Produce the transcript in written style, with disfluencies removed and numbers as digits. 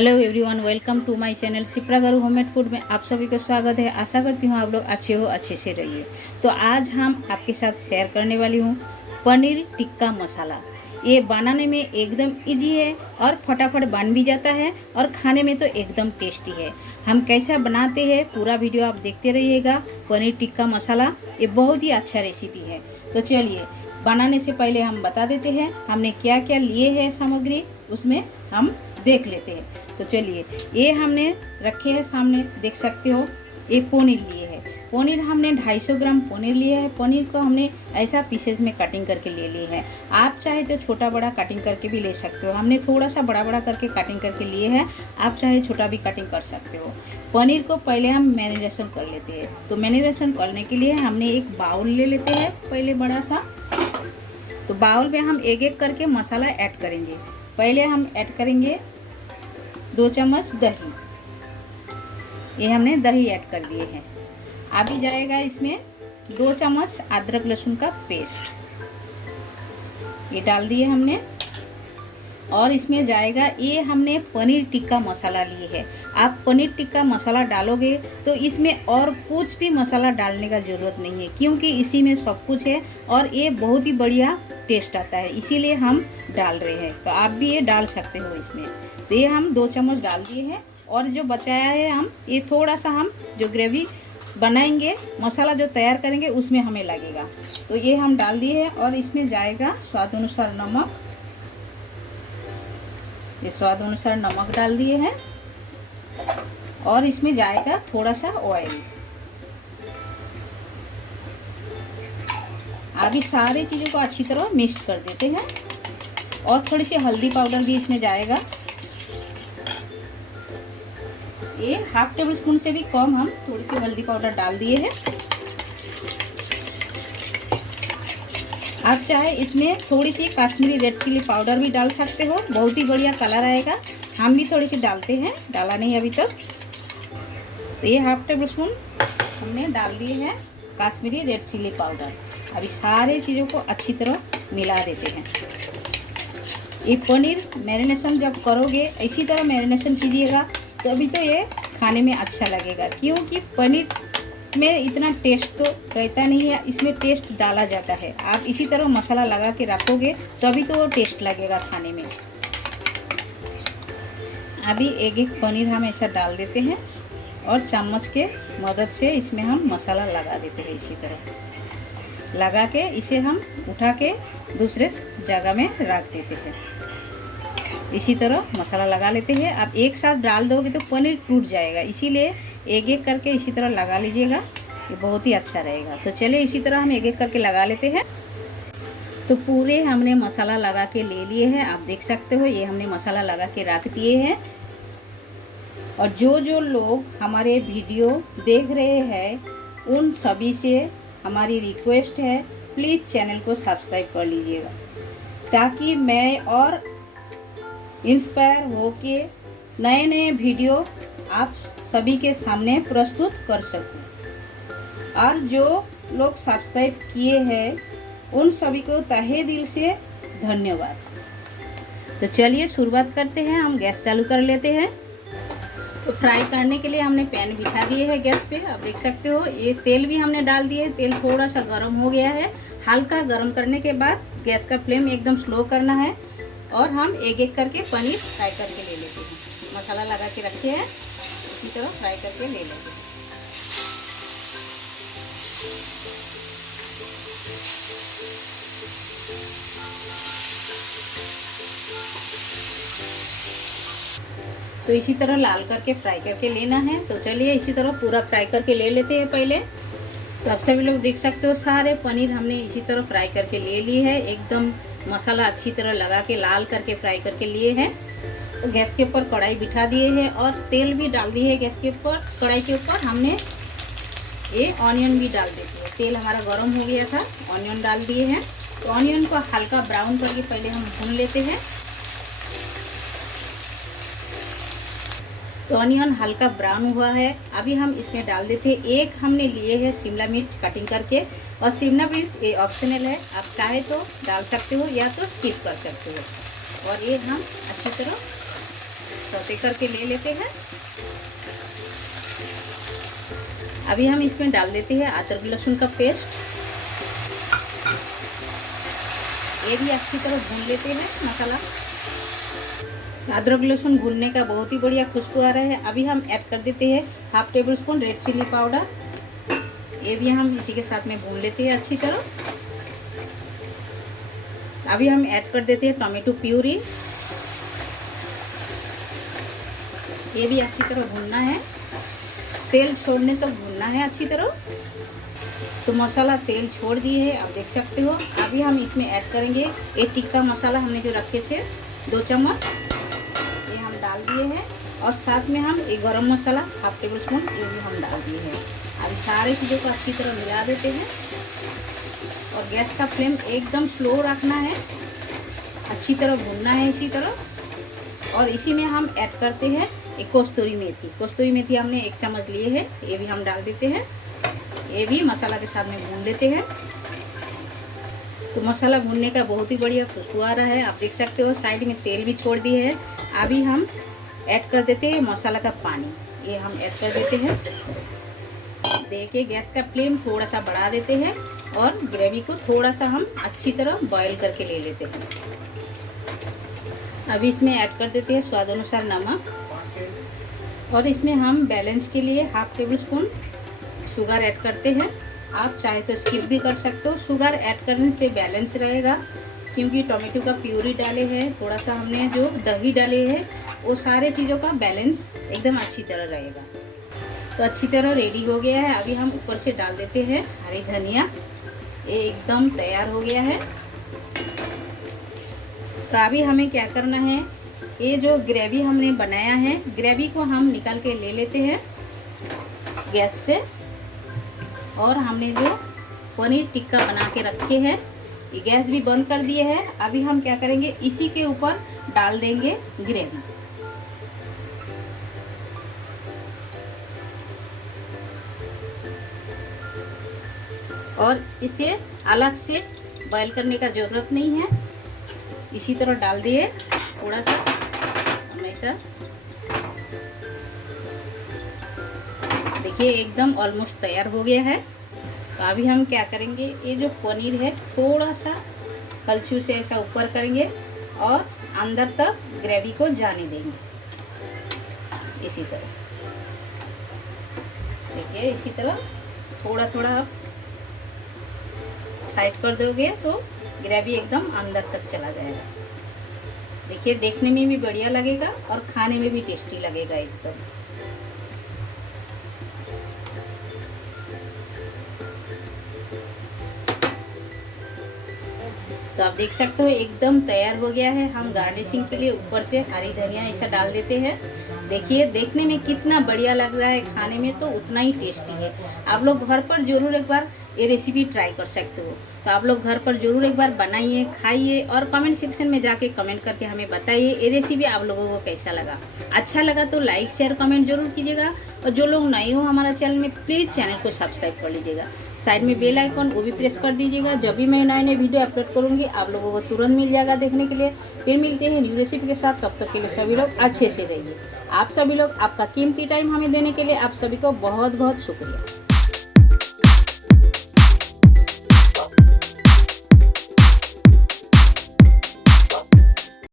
Hello everyone, welcome to my channel Shipra garu homemade food में आप सभी का स्वागत है। आशा करती हूँ आप लोग अच्छे से रहिए। तो आज हम आपके साथ शेयर करने वाली हूँ पनीर टिक्का मसाला। ये बनाने में एकदम इजी है और फटाफट बन भी जाता है और खाने में तो एकदम टेस्टी है। हम कैसा बनाते हैं पूरा वीडियो आप देखते रहिएगा। पनीर टिक्का मसाला ये बहुत ही अच्छा रेसिपी है। तो चलिए बनाने से पहले हम बता देते हैं हमने क्या क्या लिए हैं सामग्री, उसमें हम देख लेते हैं। तो चलिए, ये हमने रखे हैं सामने, देख सकते हो। ये पनीर लिए है। पनीर हमने 250 ग्राम पनीर लिए है। पनीर को हमने ऐसा पीसेस में कटिंग करके ले लिए है। आप चाहे तो छोटा बड़ा कटिंग करके भी ले सकते हो। हमने थोड़ा सा बड़ा बड़ा करके कटिंग करके लिए है। आप चाहे छोटा भी कटिंग कर सकते हो। पनीर को पहले हम मैरिनेशन कर लेते हैं। तो मैरिनेशन करने के लिए हमने एक बाउल ले लेते हैं पहले, बड़ा सा। तो बाउल में हम एक एक करके मसाला ऐड करेंगे। पहले हम ऐड करेंगे 2 चम्मच दही। ये हमने दही ऐड कर दिए हैं। अभी जाएगा इसमें 2 चम्मच अदरक लहसुन का पेस्ट, ये डाल दिए हमने। और इसमें जाएगा, ये हमने पनीर टिक्का मसाला लिए है। आप पनीर टिक्का मसाला डालोगे तो इसमें और कुछ भी मसाला डालने का ज़रूरत नहीं है, क्योंकि इसी में सब कुछ है और ये बहुत ही बढ़िया टेस्ट आता है, इसीलिए हम डाल रहे हैं। तो आप भी ये डाल सकते हो इसमें। तो ये हम 2 चम्मच डाल दिए हैं। और जो बचाया है हम ये थोड़ा सा, हम जो ग्रेवी बनाएंगे, मसाला जो तैयार करेंगे उसमें हमें लगेगा। तो ये हम डाल दिए हैं। और इसमें जाएगा स्वाद अनुसार नमक। ये स्वाद अनुसार नमक डाल दिए हैं। और इसमें जाएगा थोड़ा सा ऑयल। अभी सारी चीज़ों को अच्छी तरह मिक्स कर देते हैं। और थोड़ी सी हल्दी पाउडर भी इसमें जाएगा। ये 1/2 टेबल स्पून से भी कम हम थोड़ी सी हल्दी पाउडर डाल दिए हैं। आप चाहे इसमें थोड़ी सी कश्मीरी रेड चिली पाउडर भी डाल सकते हो, बहुत ही बढ़िया कलर आएगा। हम भी थोड़ी सी डालते हैं, डाला नहीं अभी तक। तो ये 1/2 टेबल स्पून हमने डाल दिए हैं कश्मीरी रेड चिली पाउडर। अभी सारे चीज़ों को अच्छी तरह मिला देते हैं। ये पनीर मैरिनेशन जब करोगे इसी तरह मैरिनेशन कीजिएगा, तो अभी तो ये खाने में अच्छा लगेगा। क्योंकि पनीर में इतना टेस्ट तो रहता नहीं है, इसमें टेस्ट डाला जाता है। आप इसी तरह मसाला लगा के रखोगे तभी तो वो टेस्ट लगेगा खाने में। अभी एक एक पनीर हम ऐसा डाल देते हैं और चम्मच के मदद से इसमें हम मसाला लगा देते हैं। इसी तरह लगा के इसे हम उठा के दूसरे जगह में रख देते हैं। इसी तरह मसाला लगा लेते हैं। आप एक साथ डाल दोगे तो पनीर टूट जाएगा, इसीलिए एक एक करके इसी तरह लगा लीजिएगा, ये बहुत ही अच्छा रहेगा। तो चलिए इसी तरह हम एक एक करके लगा लेते हैं। तो पूरे हमने मसाला लगा के ले लिए हैं। आप देख सकते हो ये हमने मसाला लगा के रख दिए हैं। और जो लोग हमारे वीडियो देख रहे हैं उन सभी से हमारी रिक्वेस्ट है, प्लीज़ चैनल को सब्सक्राइब कर लीजिएगा, ताकि मैं और इंस्पायर होके नए नए वीडियो आप सभी के सामने प्रस्तुत कर सकूं। और जो लोग सब्सक्राइब किए हैं उन सभी को तहे दिल से धन्यवाद। तो चलिए शुरुआत करते हैं। हम गैस चालू कर लेते हैं। तो फ्राई करने के लिए हमने पैन बिठा दिए है गैस पे। आप देख सकते हो ये तेल भी हमने डाल दिए है। तेल थोड़ा सा गर्म हो गया है। हल्का गर्म करने के बाद गैस का फ्लेम एकदम स्लो करना है। और हम एक एक करके पनीर फ्राई करके ले लेते हैं। मसाला लगा के रखे हैं, इसी तरह फ्राई करके ले लेते हैं। तो इसी तरह लाल करके फ्राई करके लेना है। तो चलिए इसी तरह पूरा फ्राई करके ले लेते हैं पहले। तो आप सभी लोग देख सकते हो सारे पनीर हमने इसी तरह फ्राई करके ले ली है। एकदम मसाला अच्छी तरह लगा के लाल करके फ्राई करके लिए हैं। तो गैस के ऊपर कढ़ाई बिठा दिए हैं और तेल भी डाल दिए है गैस के ऊपर। कढ़ाई के ऊपर हमने ये ऑनियन भी डाल देते हैं। तेल हमारा गर्म हो गया था, ऑनियन डाल दिए हैं। तो ऑनियन को हल्का ब्राउन करके पहले हम भून लेते हैं। तो ऑनियन हल्का ब्राउन हुआ है। अभी हम इसमें डाल देते हैं, एक हमने लिए है शिमला मिर्च कटिंग करके। और शिमला मिर्च ये ऑप्शनल है, आप चाहे तो डाल सकते हो या तो स्किप कर सकते हो। और ये हम अच्छी तरह सौते करके ले लेते हैं। अभी हम इसमें डाल देते हैं अदरक लहसुन का पेस्ट। ये भी अच्छी तरह भून लेते हैं मसाला। अदरक लहसुन भूनने का बहुत ही बढ़िया खुशबू आ रहा है। अभी हम ऐड कर देते हैं half tablespoon red chilli powder. ये भी हम इसी के साथ में भून लेते हैं अच्छी तरह। अभी हम ऐड कर देते हैं टोमेटो प्यूरी। ये भी अच्छी तरह भूनना है, तेल छोड़ने तक भूनना है अच्छी तरह। तो मसाला तेल छोड़ दिए है, आप देख सकते हो। अभी हम इसमें ऐड करेंगे ये टिक्का मसाला हमने जो रखे थे 2 चम्मच, ये हम डाल दिए हैं। और साथ में हम एक गरम मसाला हाफ टेबल स्पून ये भी हम डाल दिए हैं। अभी सारे चीज़ों को अच्छी तरह मिला देते हैं और गैस का फ्लेम एकदम स्लो रखना है, अच्छी तरह भूनना है इसी तरह। और इसी में हम ऐड करते हैं एक कस्तूरी मेथी। कस्तूरी मेथी हमने 1 चम्मच लिए है, ये भी हम डाल देते हैं। ये भी मसाला के साथ में भून लेते हैं। तो मसाला भूनने का बहुत ही बढ़िया खुशबू आ रहा है, आप देख सकते हो। साइड में तेल भी छोड़ दिए है। अभी हम ऐड कर देते हैं मसाला का पानी, ये हम ऐड कर देते हैं। देखिए गैस का फ्लेम थोड़ा सा बढ़ा देते हैं और ग्रेवी को थोड़ा सा हम अच्छी तरह बॉईल करके ले लेते हैं। अभी इसमें ऐड कर देते हैं स्वाद अनुसार नमक। और इसमें हम बैलेंस के लिए half table spoon sugar add करते हैं। आप चाहे तो स्किप भी कर सकते हो। शुगर ऐड करने से बैलेंस रहेगा, क्योंकि टोमेटो का प्यूरी डाले हैं, थोड़ा सा हमने जो दही डाले हैं, वो सारे चीज़ों का बैलेंस एकदम अच्छी तरह रहेगा। तो अच्छी तरह रेडी हो गया है। अभी हम ऊपर से डाल देते हैं हरी धनिया। ये एकदम तैयार हो गया है। तो अभी हमें क्या करना है, ये जो ग्रेवी हमने बनाया है, ग्रेवी को हम निकाल के ले लेते हैं गैस से। और हमने जो पनीर टिक्का बना के रखे हैं, ये गैस भी बंद कर दिए हैं। अभी हम क्या करेंगे, इसी के ऊपर डाल देंगे ग्रेवी। और इसे अलग से बॉईल करने का ज़रूरत नहीं है, इसी तरह डाल दिए थोड़ा सा हमेशा। देखिए एकदम ऑलमोस्ट तैयार हो गया है। तो अभी हम क्या करेंगे, ये जो पनीर है थोड़ा सा कलछू से ऐसा ऊपर करेंगे और अंदर तक ग्रेवी को जाने देंगे इसी तरह। देखिए इसी तरह थोड़ा थोड़ा साइड कर दोगे तो ग्रेवी एकदम अंदर तक चला जाएगा। देखिए देखने में भी बढ़िया लगेगा और खाने में भी टेस्टी लगेगा एकदम। तो आप देख सकते हो एकदम तैयार हो गया है। हम गार्निशिंग के लिए ऊपर से हरी धनिया ऐसा डाल देते हैं। देखिए देखने में कितना बढ़िया लग रहा है, खाने में तो उतना ही टेस्टी है। आप लोग घर पर जरूर एक बार ये रेसिपी ट्राई कर सकते हो। तो आप लोग घर पर जरूर एक बार बनाइए, खाइए और कमेंट सेक्शन में जाके कमेंट करके हमें बताइए ये रेसिपी आप लोगों को कैसा लगा। अच्छा लगा तो लाइक शेयर कमेंट जरूर कीजिएगा। और जो लोग नए हो हमारा चैनल में, प्लीज़ चैनल को सब्सक्राइब कर लीजिएगा। साइड में बेल आइकन वो भी प्रेस कर दीजिएगा। जब भी मैं नए नए वीडियो अपलोड करूँगी आप लोगों को तुरंत मिल जाएगा देखने के लिए। फिर मिलते हैं न्यू रेसिपी के साथ, तब तक के लिए सभी लोग अच्छे से रहिए। आप सभी लोग आपका कीमती टाइम हमें देने के लिए आप सभी को बहुत बहुत शुक्रिया।